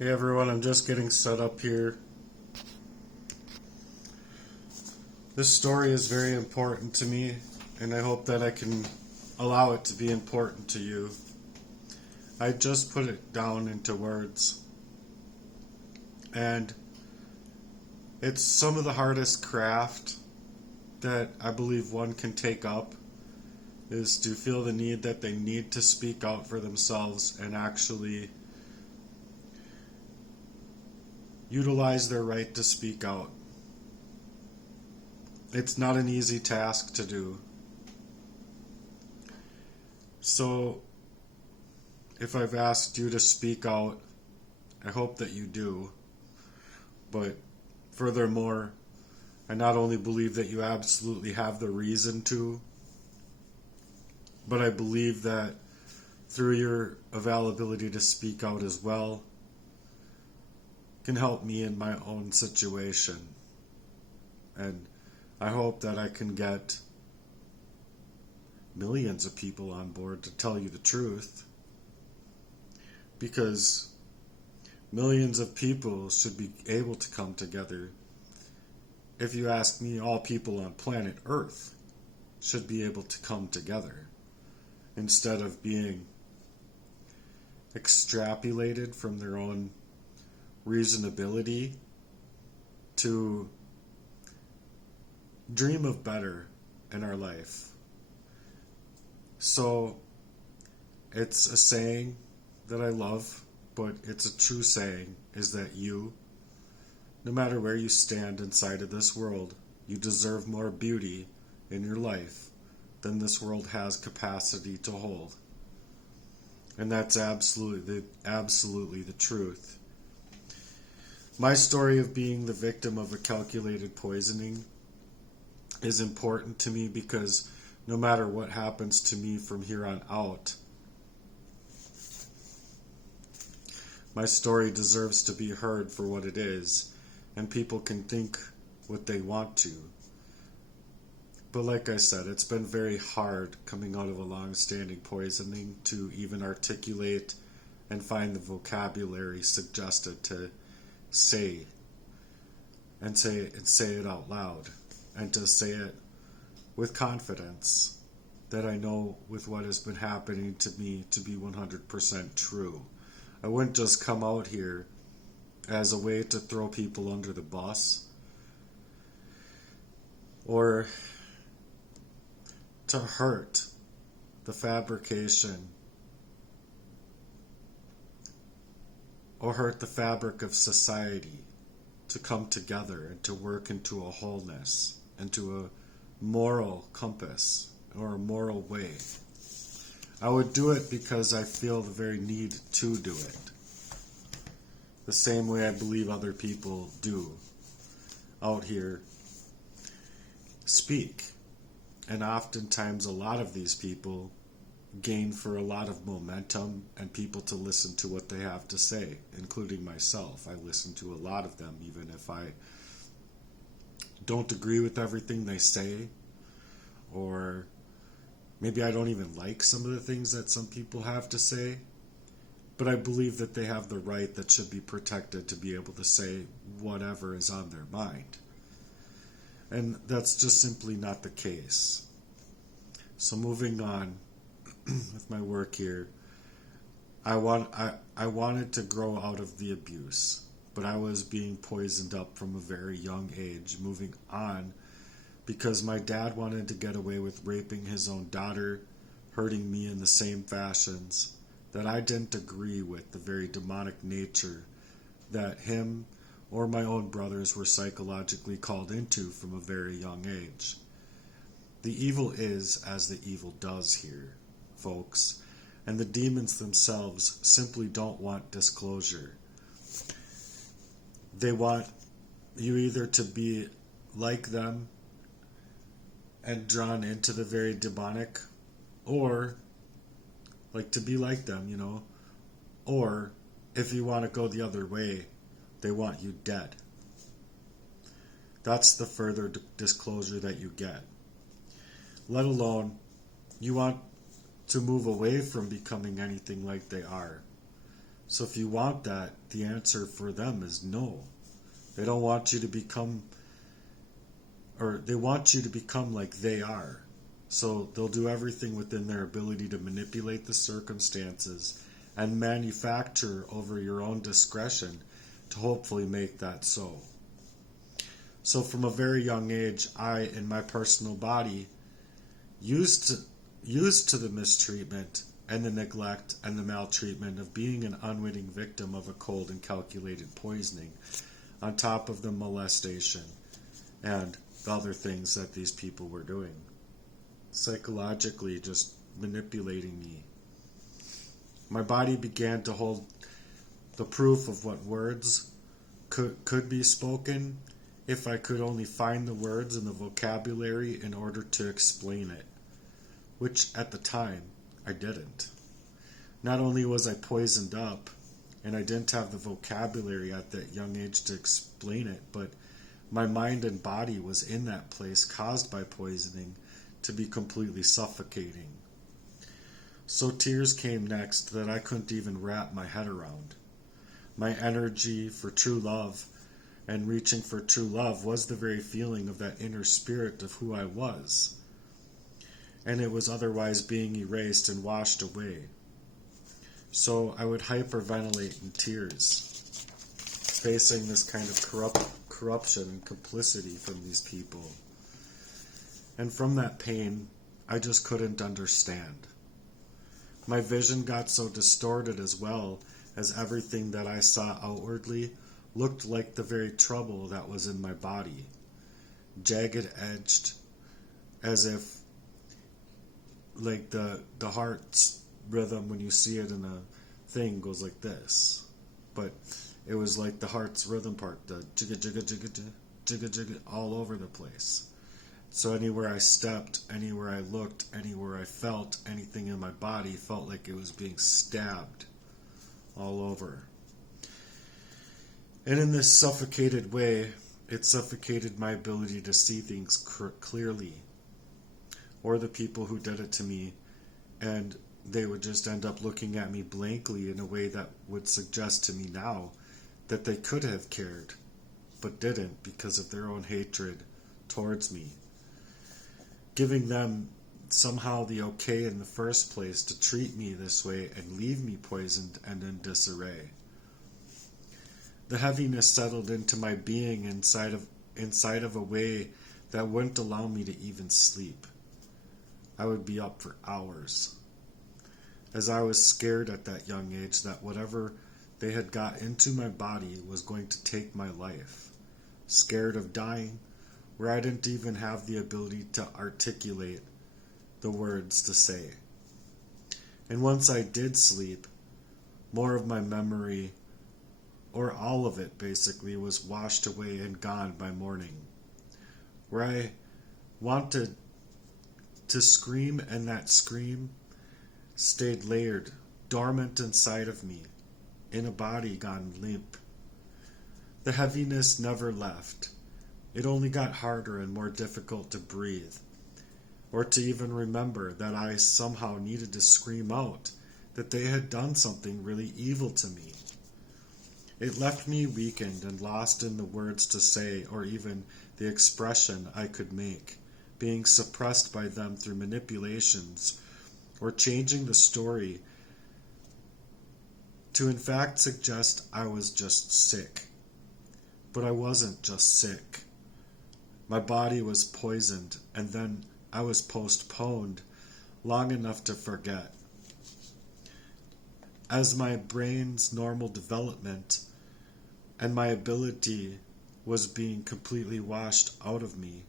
Hey everyone, I'm just getting set up here. This story is very important to me, and I hope that I can allow it to be important to you. I just put it down into words, and it's some of the hardest craft that I believe one can take up is to feel the need that they need to speak out for themselves and actually utilize their right to speak out. It's not an easy task to do. So, if I've asked you to speak out, I hope that you do. But furthermore, I not only believe that you absolutely have the reason to, but I believe that through your availability to speak out as well, can help me in my own situation. And I hope that I can get millions of people on board to tell you the truth, because millions of people should be able to come together. If you ask me, all people on planet Earth should be able to come together instead of being extrapolated from their own reasonability to dream of better in our life. So it's a saying that I love, but it's a true saying, is that you, no matter where you stand inside of this world, you deserve more beauty in your life than this world has capacity to hold. And that's absolutely the truth. My story of being the victim of a calculated poisoning is important to me because no matter what happens to me from here on out, my story deserves to be heard for what it is, and people can think what they want to. But like I said, it's been very hard coming out of a long-standing poisoning to even articulate and find the vocabulary suggested to say it out loud, and to say it with confidence that I know with what has been happening to me to be 100% true. I wouldn't just come out here as a way to throw people under the bus or to hurt the fabrication or hurt the fabric of society to come together and to work into a wholeness, into a moral compass or a moral way. I would do it because I feel the very need to do it. The same way I believe other people do out here speak. And oftentimes a lot of these people gain for a lot of momentum and people to listen to what they have to say, including myself. I listen to a lot of them, even if I don't agree with everything they say, or maybe I don't even like some of the things that some people have to say, but I believe that they have the right that should be protected to be able to say whatever is on their mind. And that's just simply not the case. So moving on with my work here, I wanted to grow out of the abuse, but I was being poisoned up from a very young age, moving on because my dad wanted to get away with raping his own daughter, hurting me in the same fashions that I didn't agree with, the very demonic nature that him or my own brothers were psychologically called into from a very young age. The evil is as the evil does here, folks, and the demons themselves simply don't want disclosure. They want you either to be like them and drawn into the very demonic, or like to be like them, or if you want to go the other way, they want you dead. That's the further disclosure that you get. Let alone, you want to move away from becoming anything like they are. So if you want that, the answer for them is no. They don't want you to become, or they want you to become like they are. So they'll do everything within their ability to manipulate the circumstances and manufacture over your own discretion to hopefully make that so. So from a very young age, I, in my personal body, used to the mistreatment and the neglect and the maltreatment of being an unwitting victim of a cold and calculated poisoning, on top of the molestation and the other things that these people were doing. Psychologically just manipulating me. My body began to hold the proof of what words could be spoken if I could only find the words and the vocabulary in order to explain it, which at the time I didn't. Not only was I poisoned up, and I didn't have the vocabulary at that young age to explain it, but my mind and body was in that place caused by poisoning to be completely suffocating. So tears came next that I couldn't even wrap my head around. My energy for true love and reaching for true love was the very feeling of that inner spirit of who I was. And it was otherwise being erased and washed away. So I would hyperventilate in tears, facing this kind of corruption and complicity from these people. And from that pain, I just couldn't understand. My vision got so distorted as well as everything that I saw outwardly looked like the very trouble that was in my body, jagged edged, as if like the heart's rhythm when you see it in a thing goes like this, but it was like the heart's rhythm part, the jigga jigga jigga jigga jigga jigga all over the place. So anywhere I stepped, anywhere I looked, anywhere I felt, anything in my body felt like it was being stabbed all over. And in this suffocated way, it suffocated my ability to see things clearly, or the people who did it to me, and they would just end up looking at me blankly in a way that would suggest to me now that they could have cared, but didn't because of their own hatred towards me. Giving them somehow the okay in the first place to treat me this way and leave me poisoned and in disarray. The heaviness settled into my being inside of a way that wouldn't allow me to even sleep. I would be up for hours, as I was scared at that young age that whatever they had got into my body was going to take my life. Scared of dying, where I didn't even have the ability to articulate the words to say. And once I did sleep, more of my memory, or all of it basically, was washed away and gone by morning. Where I wanted to scream, and that scream stayed layered, dormant inside of me, in a body gone limp. The heaviness never left. It only got harder and more difficult to breathe, or to even remember that I somehow needed to scream out that they had done something really evil to me. It left me weakened and lost in the words to say, or even the expression I could make, being suppressed by them through manipulations, or changing the story to in fact suggest I was just sick. But I wasn't just sick. My body was poisoned, and then I was postponed long enough to forget. As my brain's normal development and my ability was being completely washed out of me,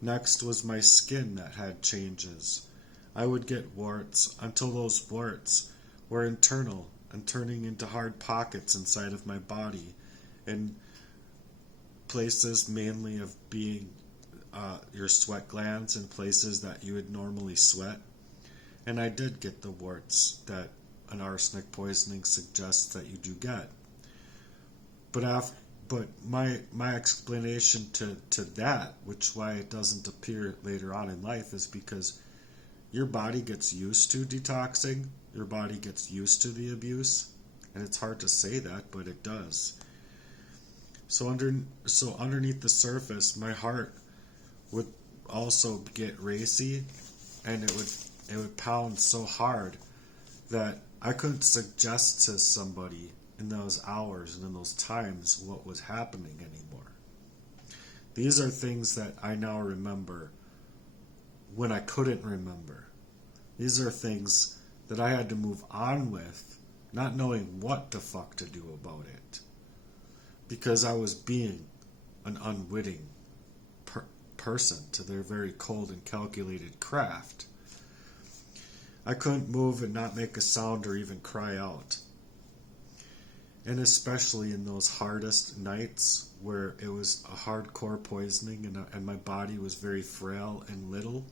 next was my skin that had changes. I would get warts until those warts were internal and turning into hard pockets inside of my body, in places mainly of being your sweat glands and places that you would normally sweat. And I did get the warts that an arsenic poisoning suggests that you do get. But my explanation to that, which why it doesn't appear later on in life, is because your body gets used to detoxing, your body gets used to the abuse, And it's hard to say that, but it does. So underneath the surface, my heart would also get racy, and it would pound so hard that I couldn't suggest to somebody in those hours and in those times what was happening anymore. These are things that I now remember when I couldn't remember. These are things that I had to move on with, not knowing what the fuck to do about it, because I was being an unwitting person to their very cold and calculated craft. I couldn't move and not make a sound or even cry out. And especially in those hardest nights where it was a hardcore poisoning and my body was very frail and little,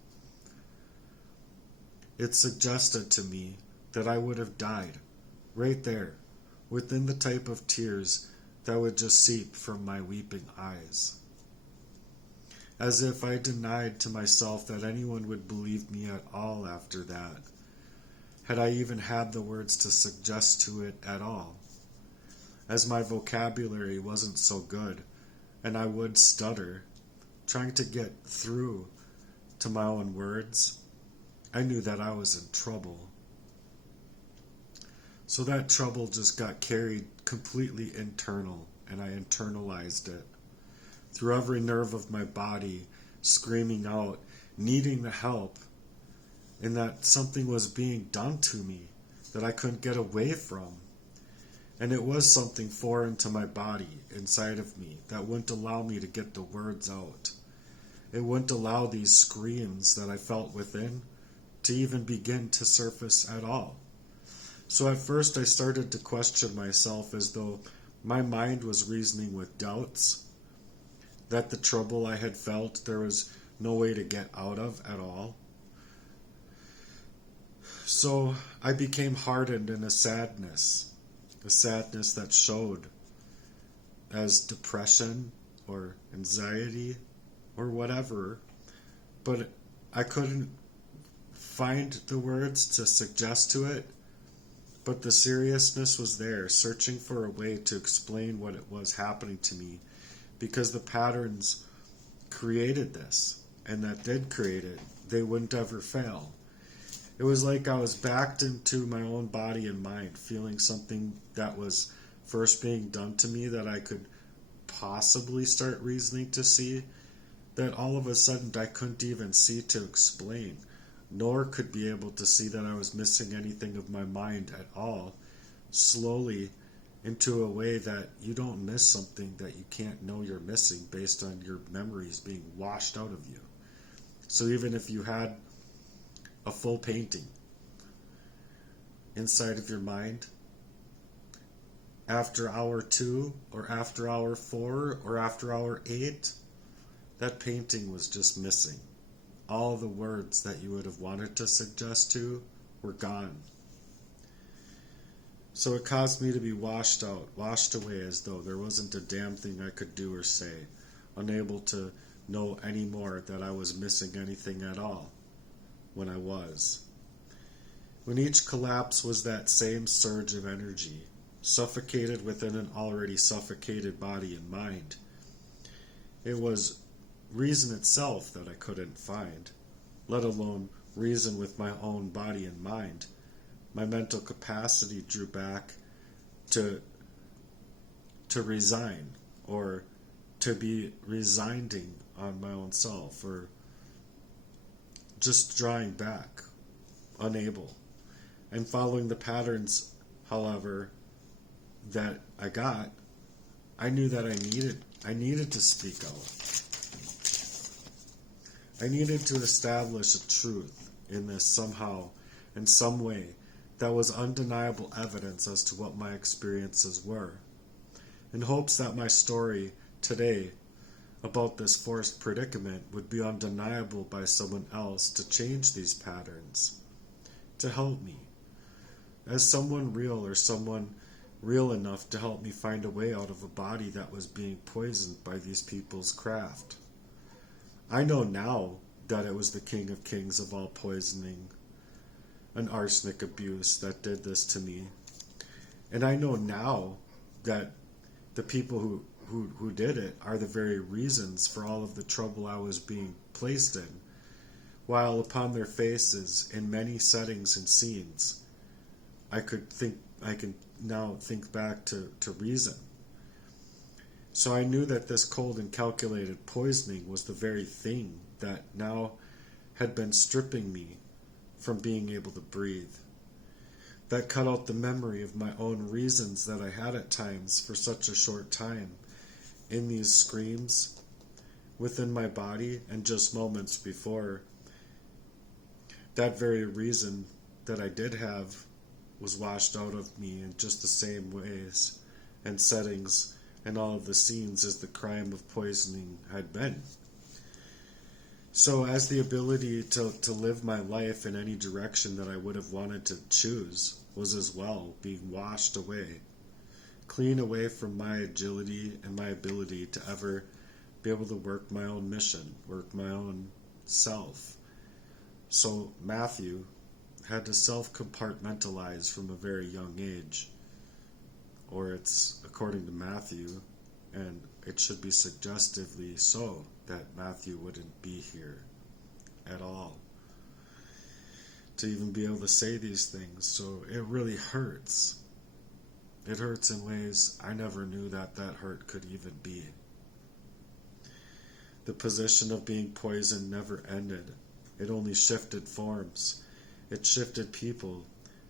it suggested to me that I would have died right there, within the type of tears that would just seep from my weeping eyes. As if I denied to myself that anyone would believe me at all after that, had I even had the words to suggest to it at all. As my vocabulary wasn't so good, and I would stutter, trying to get through to my own words, I knew that I was in trouble. So that trouble just got carried completely internal, and I internalized it. Through every nerve of my body, screaming out, needing the help, and that something was being done to me that I couldn't get away from. And it was something foreign to my body, inside of me, that wouldn't allow me to get the words out. It wouldn't allow these screams that I felt within to even begin to surface at all. So at first I started to question myself as though my mind was reasoning with doubts, that the trouble I had felt there was no way to get out of at all. So I became hardened in a sadness that showed as depression or anxiety or whatever, but I couldn't find the words to suggest to it, but the seriousness was there, searching for a way to explain what it was happening to me, because the patterns created this, and that did create it. They wouldn't ever fail. It was like I was backed into my own body and mind, feeling something that was first being done to me that I could possibly start reasoning to see, that all of a sudden I couldn't even see to explain, nor could be able to see that I was missing anything of my mind at all, slowly into a way that you don't miss something that you can't know you're missing based on your memories being washed out of you. So even if you had a full painting inside of your mind, after hour 2 or after hour 4 or after hour 8, that painting was just missing. All the words that you would have wanted to suggest to were gone. So it caused me to be washed away, as though there wasn't a damn thing I could do or say, unable to know anymore that I was missing anything at all, when I was. When each collapse was that same surge of energy, suffocated within an already suffocated body and mind. It was reason itself that I couldn't find, let alone reason with my own body and mind. My mental capacity drew back to resign, or to be resigning on my own self, or just drawing back, unable. And following the patterns, however, that I got, I knew that I needed to speak out. I needed to establish a truth in this somehow, in some way, that was undeniable evidence as to what my experiences were, in hopes that my story today about this forced predicament would be undeniable by someone else to change these patterns, to help me, as someone real, or someone real enough to help me find a way out of a body that was being poisoned by these people's craft. I know now that it was the King of Kings of all poisoning, an arsenic abuse, that did this to me. And I know now that the people who did it are the very reasons for all of the trouble I was being placed in, while upon their faces, in many settings and scenes, I can now think back to reason. So I knew that this cold and calculated poisoning was the very thing that now had been stripping me from being able to breathe. That cut out the memory of my own reasons that I had at times for such a short time in these screams within my body, and just moments before. That very reason that I did have was washed out of me in just the same ways and settings and all of the scenes as the crime of poisoning had been. So as the ability to live my life in any direction that I would have wanted to choose was as well being washed away, clean away from my agility and my ability to ever be able to work my own mission, work my own self. So Matthew had to self-compartmentalize from a very young age, or it's according to Matthew, and it should be suggestively so, that Matthew wouldn't be here at all to even be able to say these things. So it really hurts. It hurts in ways I never knew that hurt could even be. The position of being poisoned never ended. It only shifted forms. It shifted people,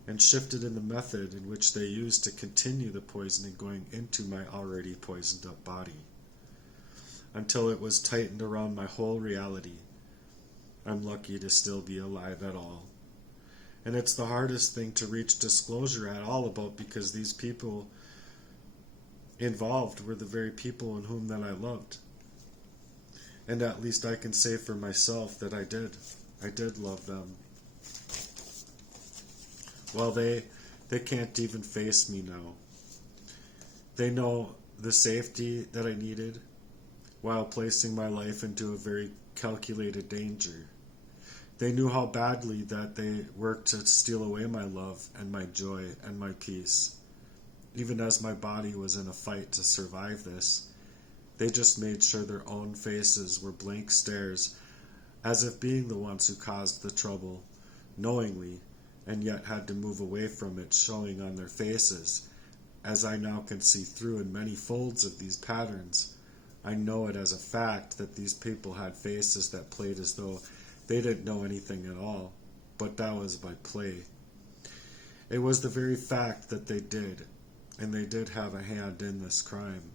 and shifted in the method in which they used to continue the poisoning going into my already poisoned up body, until it was tightened around my whole reality. I'm lucky to still be alive at all. And it's the hardest thing to reach disclosure at all about, because these people involved were the very people in whom that I loved. And at least I can say for myself that I did love them. Well, they can't even face me now. They know the safety that I needed while placing my life into a very calculated danger. They knew how badly that they worked to steal away my love and my joy and my peace. Even as my body was in a fight to survive this, they just made sure their own faces were blank stares, as if being the ones who caused the trouble, knowingly, and yet had to move away from it, showing on their faces, as I now can see through in many folds of these patterns. I know it as a fact that these people had faces that played as though they didn't know anything at all, but that was by play. It was the very fact that they did, and they did have a hand in this crime.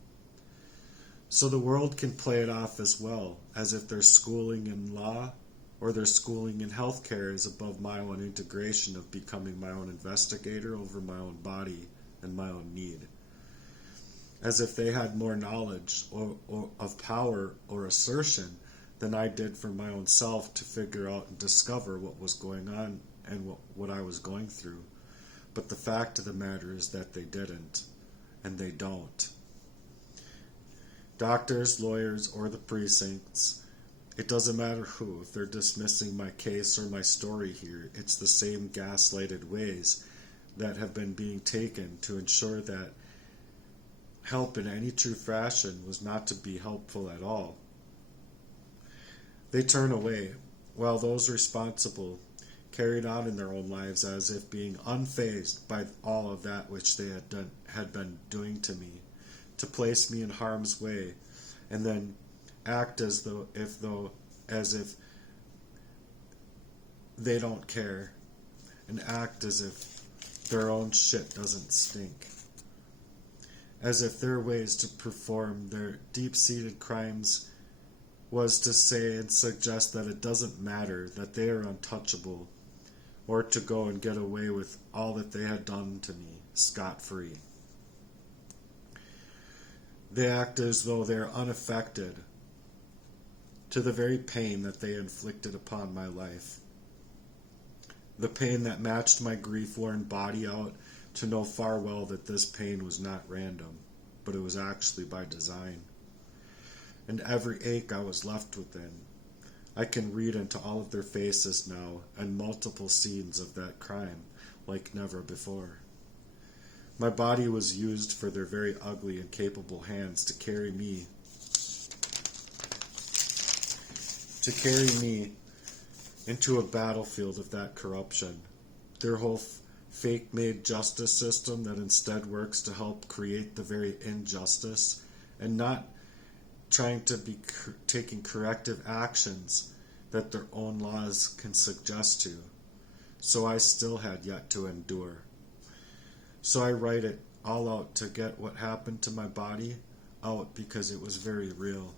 So the world can play it off as well, as if their schooling in law or their schooling in healthcare is above my own integration of becoming my own investigator over my own body and my own need. As if they had more knowledge or of power or assertion than I did for my own self to figure out and discover what was going on and what I was going through. But the fact of the matter is that they didn't, and they don't. Doctors, lawyers, or the precincts, it doesn't matter who. If they're dismissing my case or my story here, it's the same gaslighted ways that have been being taken to ensure that help in any true fashion was not to be helpful at all. They turn away, while those responsible carried on in their own lives as if being unfazed by all of that which they had been doing to me, to place me in harm's way, and then act as if they don't care, and act as if their own shit doesn't stink, as if their ways to perform their deep-seated crimes was to say and suggest that it doesn't matter, that they are untouchable, or to go and get away with all that they had done to me scot-free. They act as though they are unaffected to the very pain that they inflicted upon my life. The pain that matched my grief-worn body out to know far well that this pain was not random, but it was actually by design. And every ache I was left within, I can read into all of their faces now, and multiple scenes of that crime like never before. My body was used for their very ugly and capable hands to carry me into a battlefield of that corruption. Their whole fake-made justice system that instead works to help create the very injustice and not trying to be taking corrective actions that their own laws can suggest to. So I still had yet to endure. So I write it all out to get what happened to my body out because it was very real.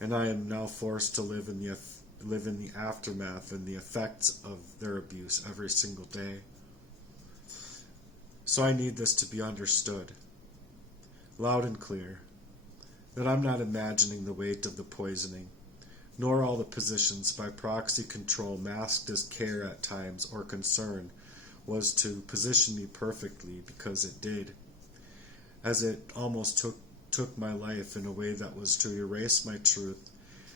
And I am now forced to live in the aftermath and the effects of their abuse every single day. So I need this to be understood, loud and clear, that I'm not imagining the weight of the poisoning, nor all the positions by proxy control masked as care at times or concern was to position me perfectly, because it did, as it almost took my life in a way that was to erase my truth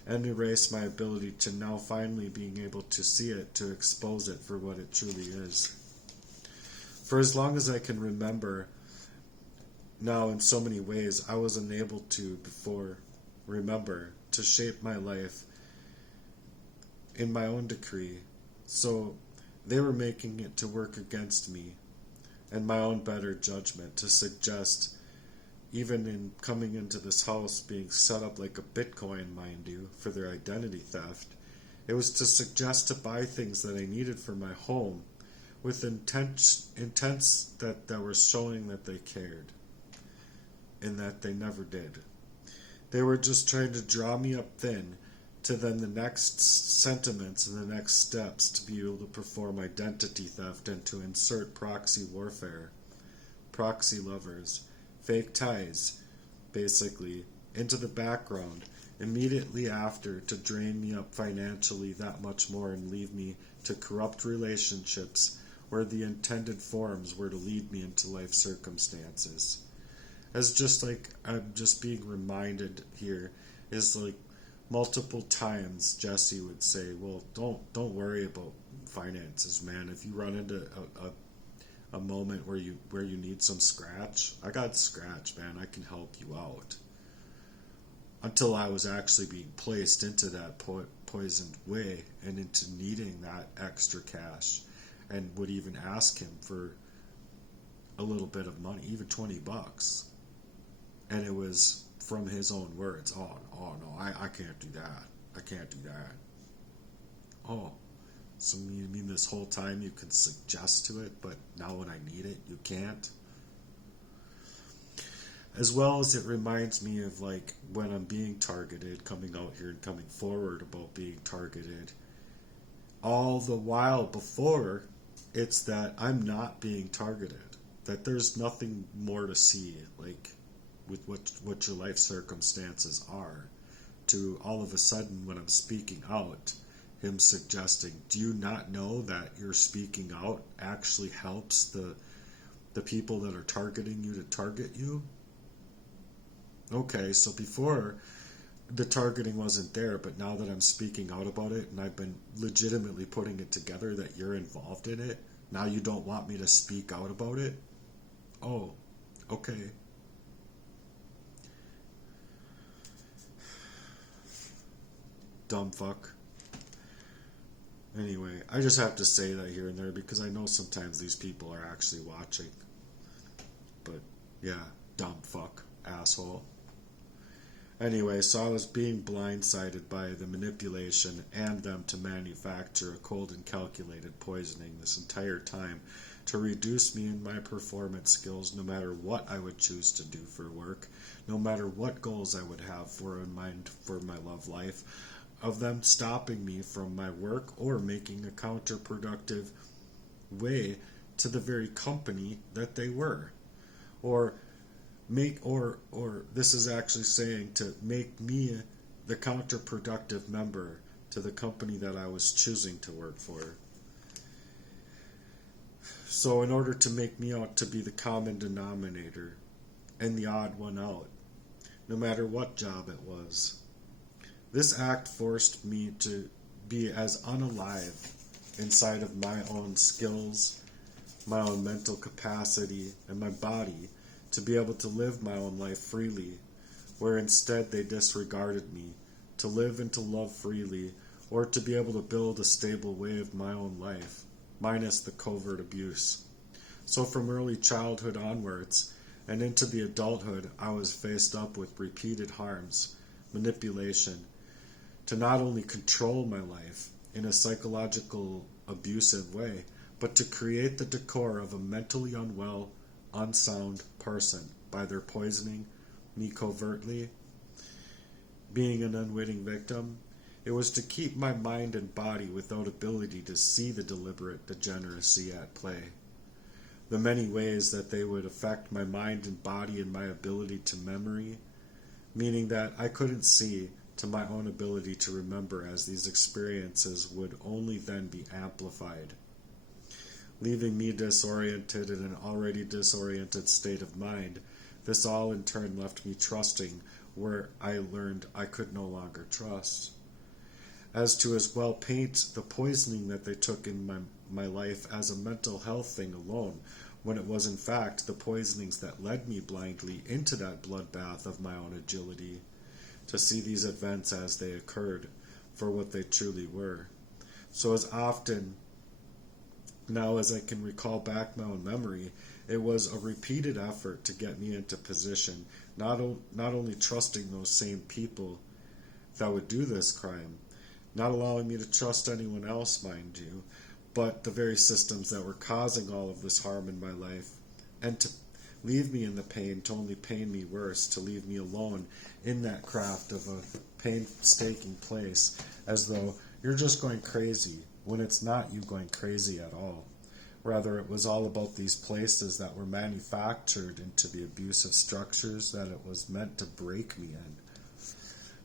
and erase my ability to now finally being able to see it, to expose it for what it truly is. For as long as I can remember, now in so many ways, I was unable to before remember to shape my life in my own decree. So they were making it to work against me and my own better judgment, to suggest, even in coming into this house being set up like a Bitcoin, mind you, for their identity theft, it was to suggest to buy things that I needed for my home with intents that were showing that they cared, and that they never did. They were just trying to draw me up thin to then the next sentiments and the next steps to be able to perform identity theft and to insert proxy warfare, proxy lovers, fake ties, basically, into the background immediately after, to drain me up financially that much more and leave me to corrupt relationships where the intended forms were to lead me into life circumstances. As just like I'm just being reminded here, is like multiple times Jesse would say, well, don't worry about finances, man. If you run into a moment where you need some scratch, I got scratch, man. I can help you out. Until I was actually being placed into that poisoned way and into needing that extra cash, and would even ask him for a little bit of money, even $20. And it was from his own words. Oh no, I can't do that. I can't do that. Oh, so you mean this whole time you could suggest to it, but now when I need it, you can't? As well as it reminds me of like when I'm being targeted, coming out here and coming forward about being targeted. All the while before, it's that I'm not being targeted. That there's nothing more to see, like with what your life circumstances are, to all of a sudden when I'm speaking out, him suggesting, do you not know that your speaking out actually helps the people that are targeting you to target you? Okay, so before the targeting wasn't there, but now that I'm speaking out about it and I've been legitimately putting it together that you're involved in it, now you don't want me to speak out about it? Oh, okay. Dumb fuck. Anyway, I just have to say that here and there because I know sometimes these people are actually watching. But yeah, dumb fuck, asshole. Anyway, so I was being blindsided by the manipulation and them to manufacture a cold and calculated poisoning this entire time to reduce me in my performance skills, no matter what I would choose to do for work, no matter what goals I would have for in mind for my love life, of them stopping me from my work or making a counterproductive way to the very company that they were, or this is actually saying to make me the counterproductive member to the company that I was choosing to work for. So in order to make me out to be the common denominator and the odd one out, no matter what job it was, this act forced me to be as unalive inside of my own skills my own mental capacity, and my body to be able to live my own life freely, where instead they disregarded me, to live and to love freely, or to be able to build a stable way of my own life, minus the covert abuse. So from early childhood onwards, and into the adulthood, I was faced up with repeated harms, manipulation, to not only control my life in a psychological, abusive way, but to create the decor of a mentally unwell, unsound person by their poisoning me covertly, being an unwitting victim. It was to keep my mind and body without ability to see the deliberate degeneracy at play, the many ways that they would affect my mind and body and my ability to memory, meaning that I couldn't see to my own ability to remember, as these experiences would only then be amplified, leaving me disoriented in an already disoriented state of mind. This all in turn left me trusting where I learned I could no longer trust. As to as well paint the poisoning that they took in my life as a mental health thing alone, when it was in fact the poisonings that led me blindly into that bloodbath of my own agility, to see these events as they occurred for what they truly were. So as often now as I can recall back my own memory, it was a repeated effort to get me into position, not only trusting those same people that would do this crime, not allowing me to trust anyone else, mind you, but the very systems that were causing all of this harm in my life, and to leave me in the pain, to only pain me worse, to leave me alone in that craft of a painstaking place, as though you're just going crazy, when it's not you going crazy at all. Rather, it was all about these places that were manufactured into the abusive structures that it was meant to break me in.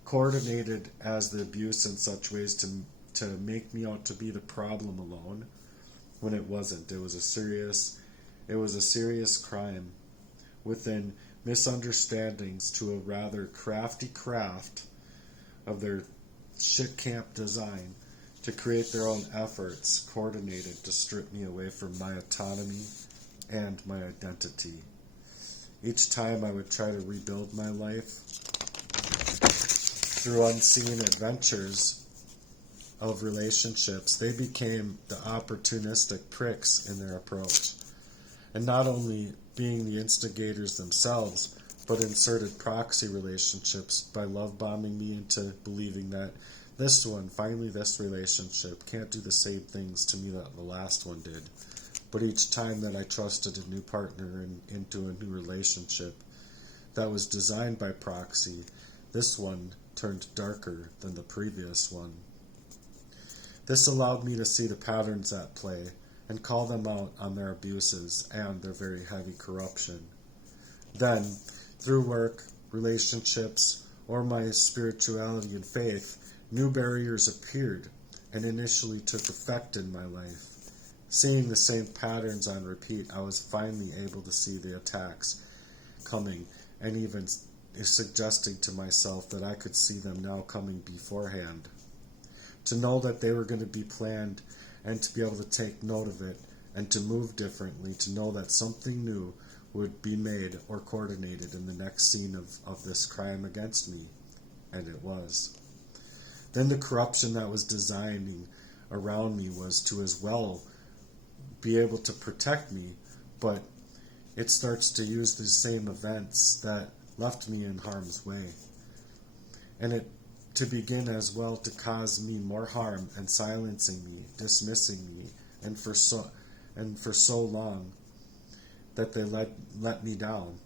Coordinated as the abuse in such ways to make me out to be the problem alone, when it wasn't. It was a serious crime within misunderstandings to a rather crafty craft of their shit camp design to create their own efforts coordinated to strip me away from my autonomy and my identity. Each time I would try to rebuild my life through unseen adventures of relationships, they became the opportunistic pricks in their approach. And not only being the instigators themselves, but inserted proxy relationships by love bombing me into believing that this relationship can't do the same things to me that the last one did. But each time that I trusted a new partner into a new relationship that was designed by proxy, this one turned darker than the previous one. This allowed me to see the patterns at play and call them out on their abuses and their very heavy corruption. Then, through work, relationships, or my spirituality and faith, new barriers appeared and initially took effect in my life. Seeing the same patterns on repeat, I was finally able to see the attacks coming, and even suggesting to myself that I could see them now coming beforehand. To know that they were going to be planned and to be able to take note of it and to move differently, to know that something new would be made or coordinated in the next scene of this crime against me. And it was. Then the corruption that was designing around me was to as well be able to protect me, but it starts to use the same events that left me in harm's way. And it to begin as well to cause me more harm and silencing me, dismissing me, and for so long that they let me down,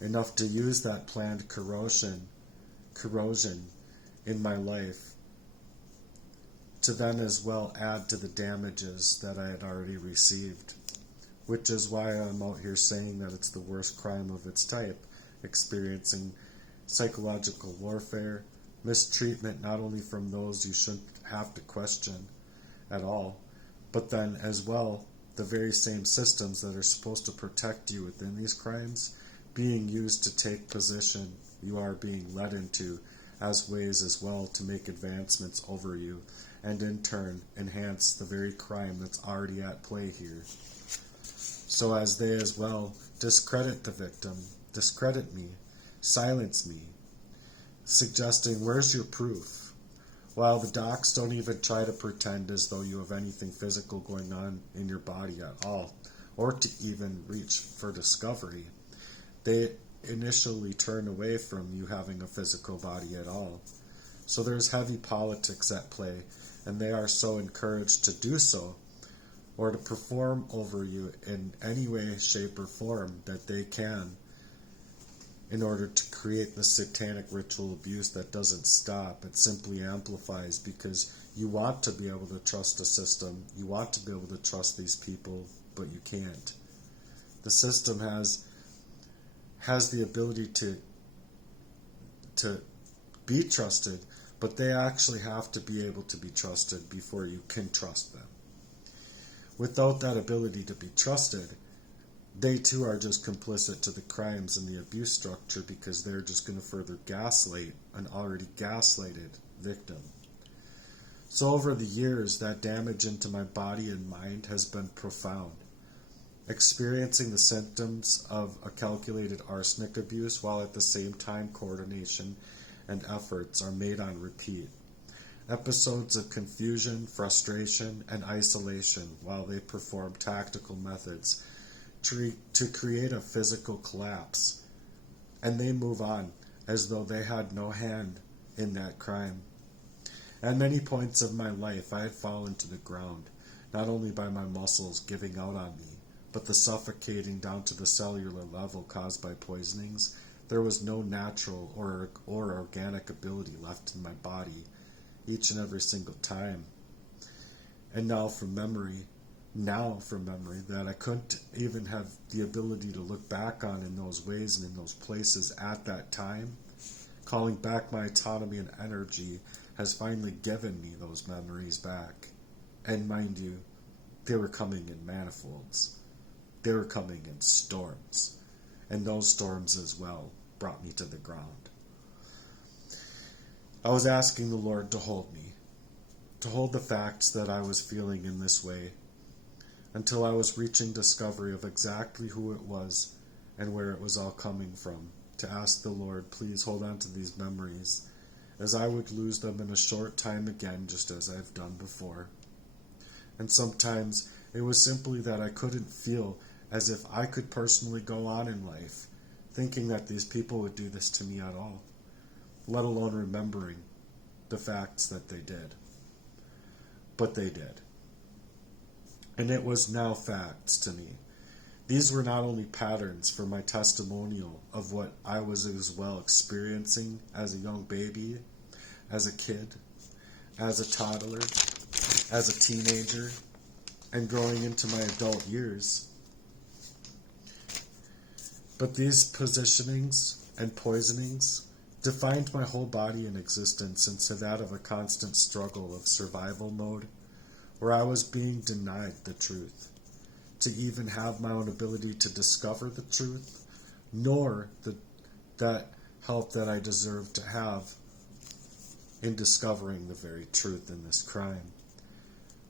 enough to use that planned corrosion in my life to then as well add to the damages that I had already received, which is why I'm out here saying that it's the worst crime of its type, experiencing psychological warfare, mistreatment not only from those you shouldn't have to question at all, but then as well the very same systems that are supposed to protect you within these crimes being used to take position you are being led into as ways as well to make advancements over you and in turn enhance the very crime that's already at play here. so as they as well discredit the victim, discredit me, silence me, suggesting, where's your proof? While the docs don't even try to pretend as though you have anything physical going on in your body at all, or to even reach for discovery. They initially turn away from you having a physical body at all. So there's heavy politics at play, and they are so encouraged to do so, or to perform over you in any way, shape, or form that they can, in order to create the satanic ritual abuse that doesn't stop. It simply amplifies because you want to be able to trust the system, you want to be able to trust these people, but you can't. The system has the ability to be trusted, but they actually have to be able to be trusted before you can trust them. Without that ability to be trusted, they too are just complicit to the crimes and the abuse structure, because they're just going to further gaslight an already gaslighted victim. So over the years, that damage into my body and mind has been profound. Experiencing the symptoms of a calculated arsenic abuse while at the same time coordination and efforts are made on repeat. Episodes of confusion, frustration, and isolation while they perform tactical methods to create a physical collapse. And they move on as though they had no hand in that crime. At many points of my life, I had fallen to the ground, not only by my muscles giving out on me, but the suffocating down to the cellular level caused by poisonings. There was no natural or organic ability left in my body each and every single time. And now from memory, that I couldn't even have the ability to look back on in those ways and in those places at that time, calling back my autonomy and energy has finally given me those memories back. And mind you, they were coming in manifolds. They were coming in storms. And those storms as well brought me to the ground. I was asking the Lord to hold me, to hold the facts that I was feeling in this way, until I was reaching discovery of exactly who it was and where it was all coming from, to ask the Lord, please hold on to these memories, as I would lose them in a short time again, just as I've done before. And sometimes it was simply that I couldn't feel as if I could personally go on in life, thinking that these people would do this to me at all, let alone remembering the facts that they did. But they did. And it was now facts to me. These were not only patterns for my testimonial of what I was as well experiencing as a young baby, as a kid, as a toddler, as a teenager, and growing into my adult years. But these positionings and poisonings defined my whole body and existence into that of a constant struggle of survival mode, where I was being denied the truth, to even have my own ability to discover the truth, nor that help that I deserved to have in discovering the very truth in this crime.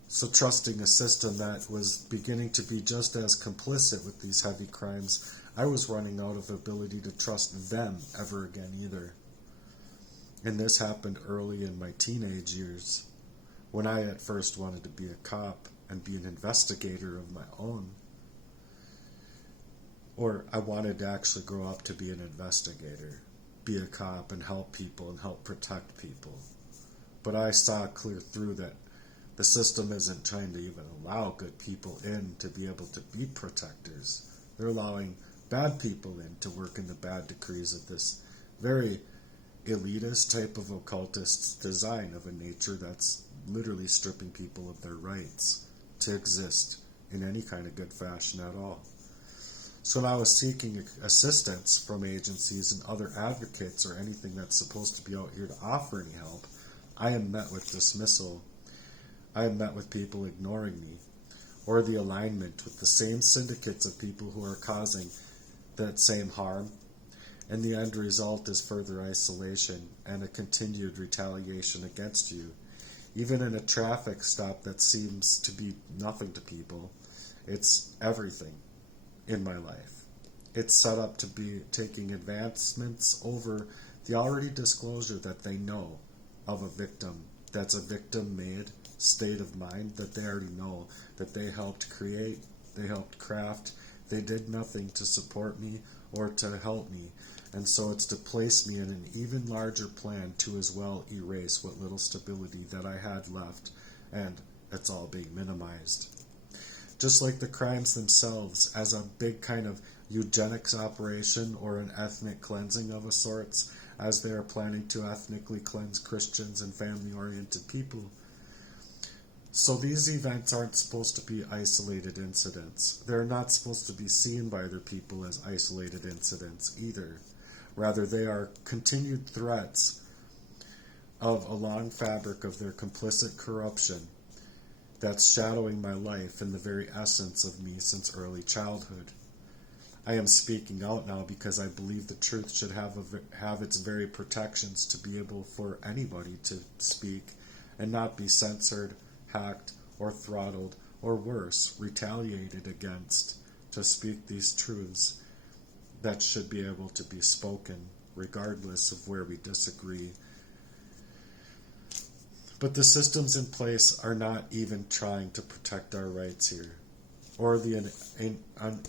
So trusting a system that was beginning to be just as complicit with these heavy crimes, I was running out of ability to trust them ever again either. And this happened early in my teenage years, when I at first wanted to be a cop and be an investigator of my own. Or I wanted to actually grow up to be an investigator, be a cop and help people and help protect people. But I saw clear through that the system isn't trying to even allow good people in to be able to be protectors. They're allowing bad people in to work in the bad decrees of this very elitist type of occultist design of a nature that's literally stripping people of their rights to exist in any kind of good fashion at all. So when I was seeking assistance from agencies and other advocates or anything that's supposed to be out here to offer any help, I am met with dismissal. I am met with people ignoring me, or the alignment with the same syndicates of people who are causing that same harm, and the end result is further isolation and a continued retaliation against you. Even in a traffic stop that seems to be nothing to people, it's everything. in my life. It's set up to be taking advancements over the already disclosure that they know of a victim. That's a victim-made state of mind that they already know, that they helped create, they helped craft. They did nothing to support me or to help me. And so it's to place me in an even larger plan to as well erase what little stability that I had left, and it's all being minimized. Just like the crimes themselves, as a big kind of eugenics operation or an ethnic cleansing of a sorts, as they are planning to ethnically cleanse Christians and family-oriented people. So these events aren't supposed to be isolated incidents. They're not supposed to be seen by other people as isolated incidents either. Rather, they are continued threats of a long fabric of their complicit corruption that's shadowing my life and the very essence of me since early childhood. I am speaking out now because I believe the truth should have its very protections to be able for anybody to speak and not be censored, hacked, or throttled, or worse, retaliated against to speak these truths that should be able to be spoken regardless of where we disagree. But the systems in place are not even trying to protect our rights here, or the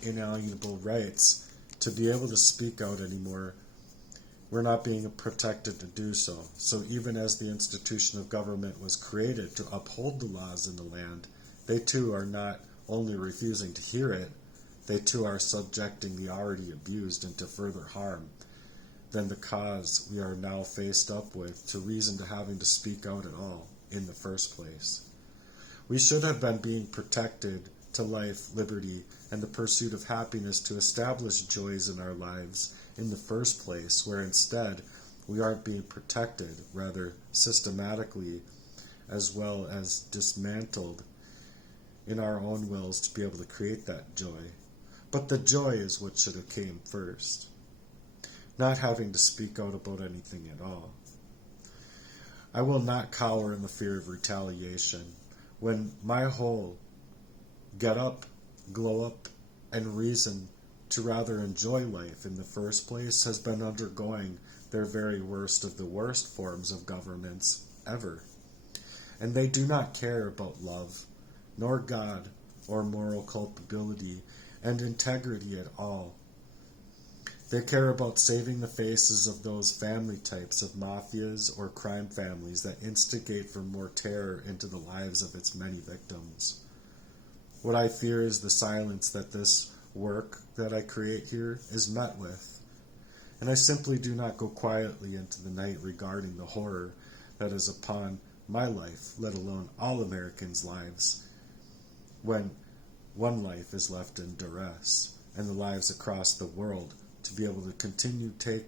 inalienable rights to be able to speak out anymore. We're not being protected to do so. So even as the institution of government was created to uphold the laws in the land, they too are not only refusing to hear it, they too are subjecting the already abused into further harm than the cause we are now faced up with to reason to having to speak out at all in the first place. We should have been being protected to life, liberty, and the pursuit of happiness to establish joys in our lives in the first place, where instead we aren't being protected, rather systematically, as well as dismantled in our own wills to be able to create that joy. But the joy is what should have came first. Not having to speak out about anything at all. I will not cower in the fear of retaliation when my whole get up, glow up, and reason to rather enjoy life in the first place has been undergoing their very worst of the worst forms of governments ever. And they do not care about love, nor God, or moral culpability and integrity at all. They care about saving the faces of those family types of mafias or crime families that instigate for more terror into the lives of its many victims. What I fear is the silence that this work that I create here is met with. And I simply do not go quietly into the night regarding the horror that is upon my life, let alone all Americans' lives, when one life is left in duress, and the lives across the world to be able to continue to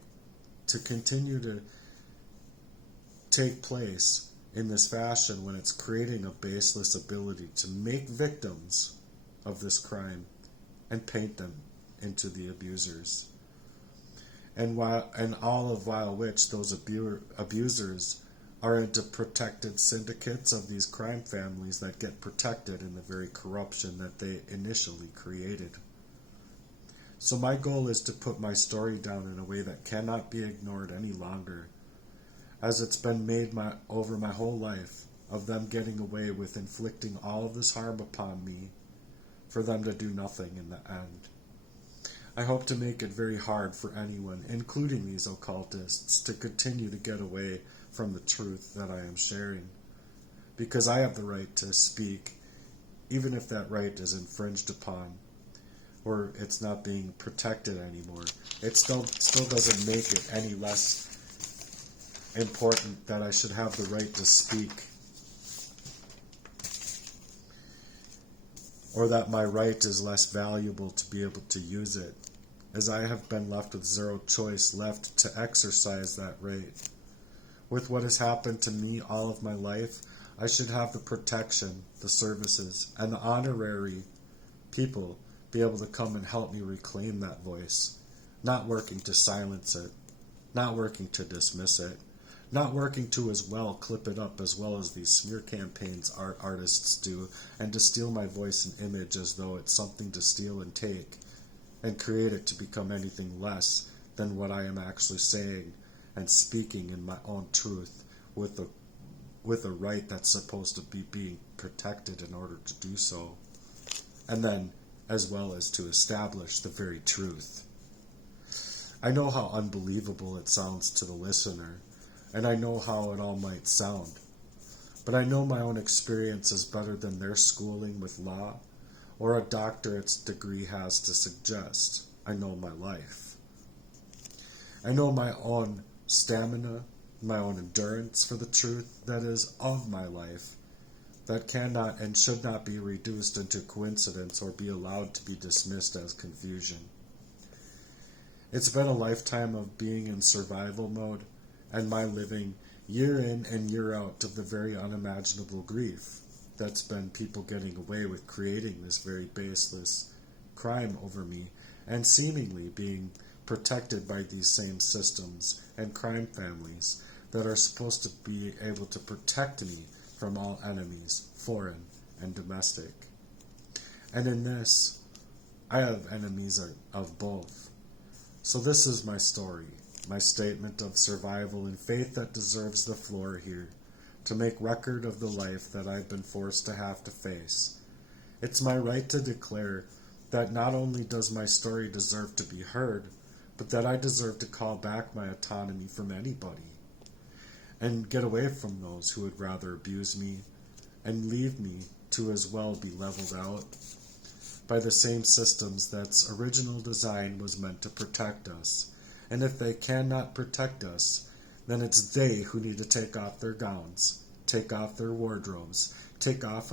take place in this fashion when it's creating a baseless ability to make victims of this crime and paint them into the abusers. And while which those abusers are into protected syndicates of these crime families that get protected in the very corruption that they initially created. So my goal is to put my story down in a way that cannot be ignored any longer, as it's been made over my whole life of them getting away with inflicting all of this harm upon me for them to do nothing in the end. I hope to make it very hard for anyone, including these occultists, to continue to get away from the truth that I am sharing, because I have the right to speak, even if that right is infringed upon, or it's not being protected anymore. It still doesn't make it any less important that I should have the right to speak, or that my right is less valuable to be able to use it, as I have been left with zero choice left to exercise that right. With what has happened to me all of my life, I should have the protection, the services, and the honorary people be able to come and help me reclaim that voice, not working to silence it, not working to dismiss it, not working to as well clip it up as well as these smear campaigns artists do, and to steal my voice and image as though it's something to steal and take, and create it to become anything less than what I am actually saying and speaking in my own truth with a right that's supposed to be being protected in order to do so, and then as well as to establish the very truth. I know how unbelievable it sounds to the listener, and I know how it all might sound, but I know my own experience is better than their schooling with law or a doctorate's degree has to suggest. I know my life. I know my own stamina, my own endurance for the truth that is of my life, that cannot and should not be reduced into coincidence or be allowed to be dismissed as confusion. It's been a lifetime of being in survival mode and my living year in and year out of the very unimaginable grief that's been people getting away with creating this very baseless crime over me and seemingly being protected by these same systems and crime families that are supposed to be able to protect me from all enemies, foreign and domestic. And in this, I have enemies of both. So this is my story, my statement of survival and faith that deserves the floor here, to make record of the life that I've been forced to have to face. It's my right to declare that not only does my story deserve to be heard, but that I deserve to call back my autonomy from anybody and get away from those who would rather abuse me and leave me to as well be leveled out by the same systems that's original design was meant to protect us. And if they cannot protect us, then it's they who need to take off their gowns, take off their wardrobes, take off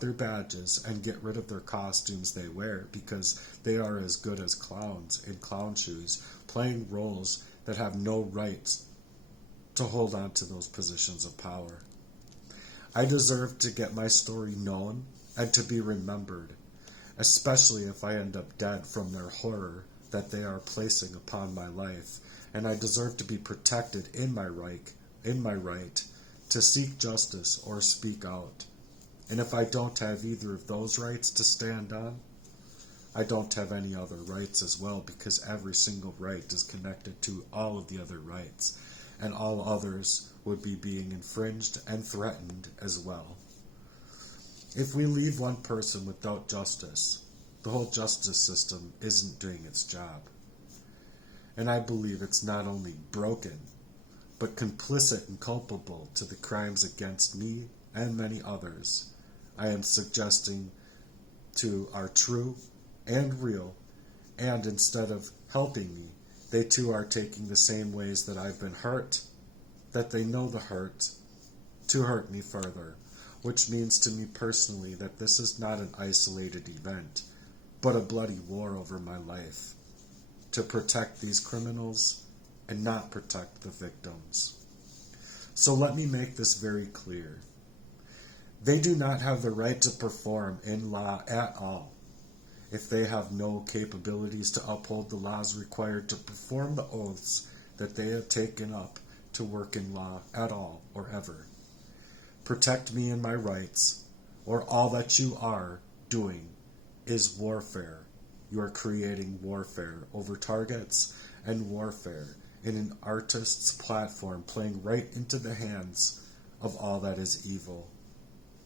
their badges, and get rid of their costumes they wear, because they are as good as clowns in clown shoes, playing roles that have no right to hold on to those positions of power. I deserve to get my story known and to be remembered, especially if I end up dead from their horror that they are placing upon my life, and I deserve to be protected in my right to seek justice or speak out. And if I don't have either of those rights to stand on, I don't have any other rights as well, because every single right is connected to all of the other rights, and all others would be being infringed and threatened as well. If we leave one person without justice, the whole justice system isn't doing its job. And I believe it's not only broken, but complicit and culpable to the crimes against me and many others I am suggesting to are true and real, and instead of helping me, they too are taking the same ways that I've been hurt, that they know the hurt, to hurt me further, which means to me personally that this is not an isolated event, but a bloody war over my life, to protect these criminals and not protect the victims. So let me make this very clear. They do not have the right to perform in law at all if they have no capabilities to uphold the laws required to perform the oaths that they have taken up to work in law at all or ever. Protect me and my rights, or all that you are doing is warfare. You are creating warfare over targets and warfare in an artist's platform, playing right into the hands of all that is evil,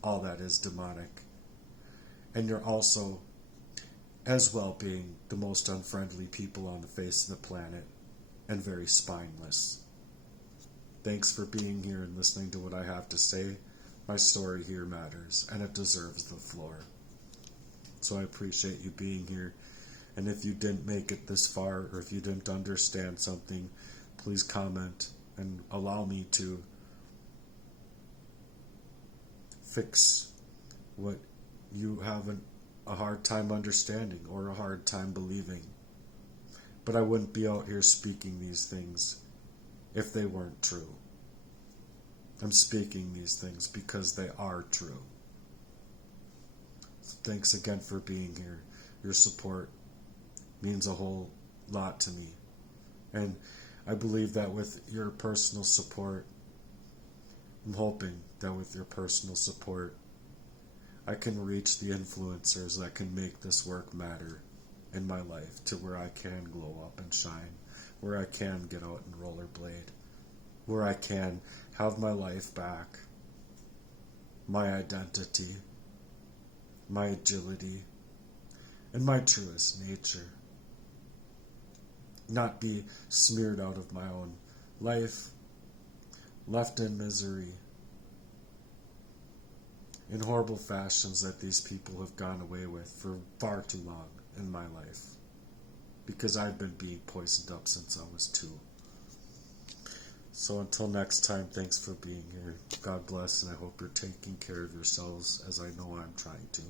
all that is demonic. And you're also as well being the most unfriendly people on the face of the planet, and very spineless. Thanks for being here and listening to what I have to say. My story here matters, and it deserves the floor. So I appreciate you being here. And if you didn't make it this far, or if you didn't understand something, please comment and allow me to fix what you have a hard time understanding or a hard time believing. But I wouldn't be out here speaking these things if they weren't true. I'm speaking these things because they are true. So thanks again for being here. Your support means a whole lot to me. And I believe that with your personal support, I'm hoping that with your personal support, I can reach the influencers that can make this work matter in my life to where I can glow up and shine, where I can get out and rollerblade, where I can have my life back, my identity, my agility, and my truest nature. Not be smeared out of my own life, left in misery, in horrible fashions that these people have gone away with for far too long in my life, because I've been being poisoned up since I was 2. So until next time, thanks for being here. God bless, and I hope you're taking care of yourselves as I know I'm trying to.